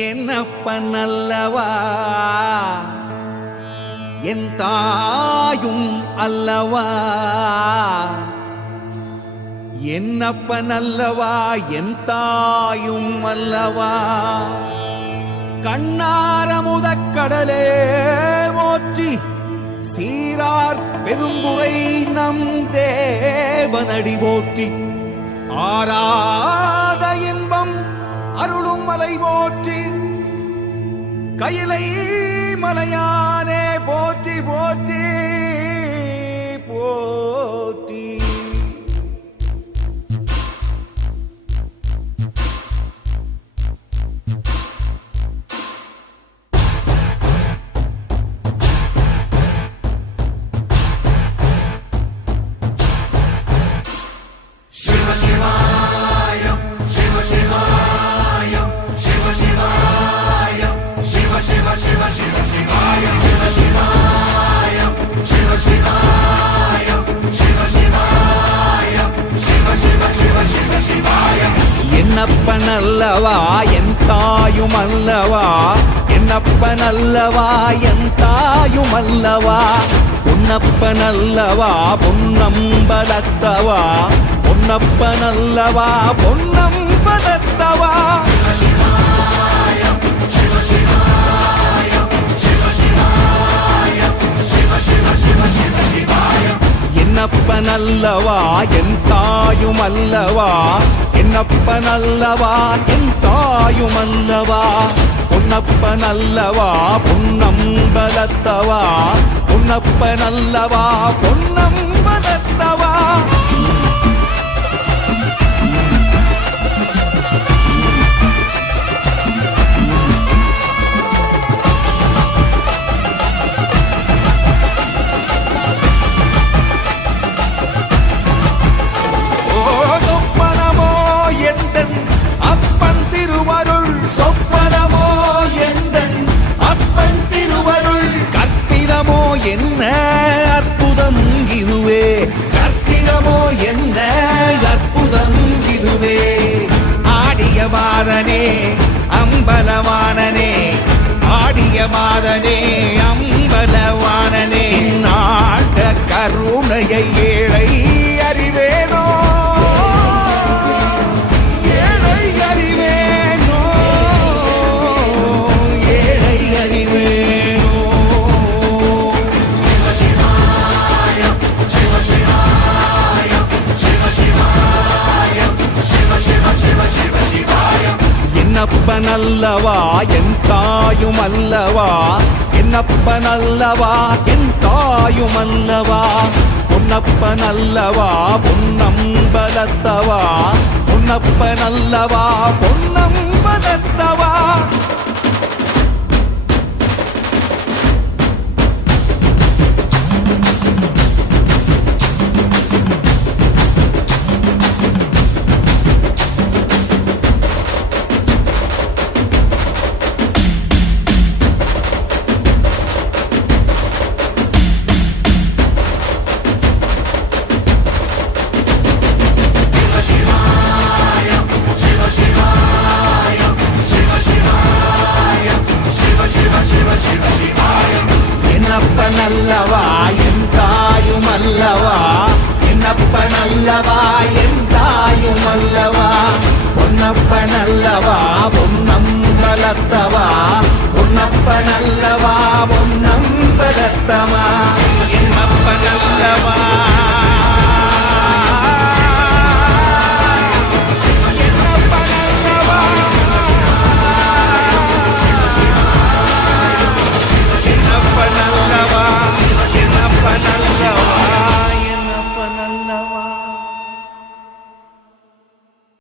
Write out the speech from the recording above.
என்னப்பன் அல்லவா என் தாயும் அல்லவா என்னப்பன் அல்லவா என் தாயும் அல்லவா கண்ணாரமுதக்கடலே மோற்றி சீரார் பெருந்துரை நம் தேவனடி போற்றி ஆராத இன்பம் அருளும் மலை போற்றி கையிலை மலையானே போற்றி போற்றி போற்றி என்னப்பன் அல்லவா என் தாயும் அல்லவா என்னப்பன் அல்லவா என் தாயும் அல்லவா பொன்னப்பன் அல்லவா பொன்னம்பலத்தவா பொன்னப்பன் அல்லவா பொன்னம்பலத்தவா என்னப்பன் அல்லவா என் தாயும் அல்லவா என்னப்பன் அல்லவா என் தாயும் அல்லவா பொன்னப்பன் அல்லவா பொன்னம்பலத்தவா பொன்னப்பன் அல்லவா பொன்னம்பலத்தவா என்ன அற்புதம் இதுவே கற்பிதமோ என்ன அற்புதம் இதுவே ஆடிய மாதனே அம்பலவானனே ஆடிய மாதனே அம்பலவானனே நாட்ட கருணையை ஏழை அறிவேனோ ஏழை அறிவேனோ ஏழை அறிவேனோ என்னப்பன் அல்லவா என் தாயும் அல்லவா என்னப்பன் அல்லவா என் தாயும் அல்லவா பொன்னப்பன் அல்லவா பொன்னம்பலத்தவா பொன்னப்பன் அல்லவா பொன்னம்பலத்தவா என்னப்பன் அல்லவா என் தாயும் அல்லவா என்னப்பன் அல்லவா என் தாயும் அல்லவா பொன்னப்பன் அல்லவா பொன்னம்பலத்தவா பொன்னப்பன் அல்லவா பொன்னம்